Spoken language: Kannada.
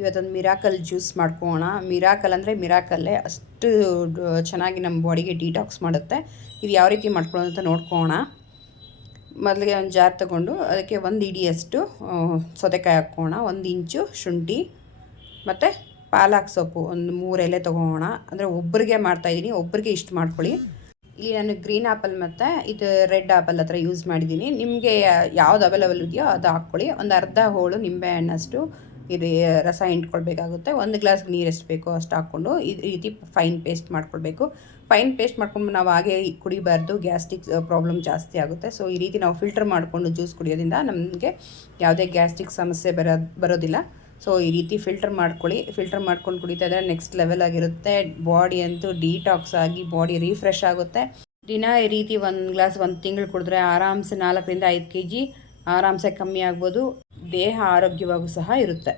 ಇವತ್ತೊಂದು ಮಿರಾಕಲ್ ಜ್ಯೂಸ್ ಮಾಡ್ಕೊಳ್ಳೋಣ. ಮಿರಾಕಲ್ ಅಂದರೆ ಮಿರಾಕಲ್ಲೇ, ಅಷ್ಟು ಚೆನ್ನಾಗಿ ನಮ್ಮ ಬಾಡಿಗೆ ಡಿಟಾಕ್ಸ್ ಮಾಡುತ್ತೆ. ಇದು ಯಾವ ರೀತಿ ಮಾಡ್ಕೊಳ್ಳೋದು ಅಂತ ನೋಡ್ಕೊಳ್ಳೋಣ. ಮೊದಲಿಗೆ ಒಂದು ಜಾರ್ ತೊಗೊಂಡು ಅದಕ್ಕೆ 1 ಇಡಿಯಷ್ಟು ಸೌತೆಕಾಯಿ ಹಾಕ್ಕೋಣ, 1 ಇಂಚು ಶುಂಠಿ ಮತ್ತು ಪಾಲಕ್ ಸೊಪ್ಪು ಒಂದು 3 ಎಲೆ ತೊಗೊಳ್ಳೋಣ. ಅಂದರೆ ಒಬ್ಬರಿಗೆ ಮಾಡ್ತಾಯಿದ್ದೀನಿ, ಒಬ್ಬರಿಗೆ ಇಷ್ಟು ಮಾಡ್ಕೊಳ್ಳಿ. ಇಲ್ಲಿ ನಾನು ಗ್ರೀನ್ ಆ್ಯಪಲ್ ಮತ್ತು ಇದು ರೆಡ್ ಆ್ಯಪಲ್ ಹತ್ರ ಯೂಸ್ ಮಾಡಿದ್ದೀನಿ. ನಿಮಗೆ ಯಾವ್ದು ಅವೈಲೇಬಲ್ ಇದೆಯೋ ಅದು ಹಾಕ್ಕೊಳ್ಳಿ. ಒಂದು ಅರ್ಧ ಹೋಳು ನಿಂಬೆ ಹಣ್ಣಷ್ಟು ಇದು ರಸ ಹಿಂಡ್ಕೊಳ್ಬೇಕಾಗುತ್ತೆ. 1 ಗ್ಲಾಸ್ ನೀರು ಎಷ್ಟು ಬೇಕೋ ಅಷ್ಟು ಹಾಕ್ಕೊಂಡು ಈ ರೀತಿ ಫೈನ್ ಪೇಸ್ಟ್ ಮಾಡ್ಕೊಳ್ಬೇಕು. ಫೈನ್ ಪೇಸ್ಟ್ ಮಾಡ್ಕೊಂಡು ನಾವು ಹಾಗೆ ಕುಡಿಬಾರ್ದು, ಗ್ಯಾಸ್ಟ್ರಿಕ್ ಪ್ರಾಬ್ಲಮ್ ಜಾಸ್ತಿ ಆಗುತ್ತೆ. ಸೊ ಈ ರೀತಿ ನಾವು ಫಿಲ್ಟರ್ ಮಾಡಿಕೊಂಡು ಜ್ಯೂಸ್ ಕುಡಿಯೋದ್ರಿಂದ ನಮಗೆ ಯಾವುದೇ ಗ್ಯಾಸ್ಟ್ರಿಕ್ ಸಮಸ್ಯೆ ಬರೋದಿಲ್ಲ. ಸೊ ಈ ರೀತಿ ಫಿಲ್ಟರ್ ಮಾಡ್ಕೊಳ್ಳಿ. ಫಿಲ್ಟರ್ ಮಾಡ್ಕೊಂಡು ಕುಡಿತಾ ಇದ್ದರೆ ನೆಕ್ಸ್ಟ್ ಲೆವೆಲ್ ಆಗಿರುತ್ತೆ. ಬಾಡಿ ಅಂತೂ ಡಿಟಾಕ್ಸ್ ಆಗಿ ಬಾಡಿ ರಿಫ್ರೆಶ್ ಆಗುತ್ತೆ. ದಿನ ಈ ರೀತಿ 1 ಗ್ಲಾಸ್ 1 ತಿಂಗಳು ಕುಡಿದ್ರೆ ಆರಾಮ್ಸೆ 4 ರಿಂದ 5 kg ಆರಾಮ್ಸೆ ಕಮ್ಮಿ ಆಗ್ಬೋದು. ದೇಹ ಆರೋಗ್ಯವಾಗೂ ಸಹ ಇರುತ್ತೆ.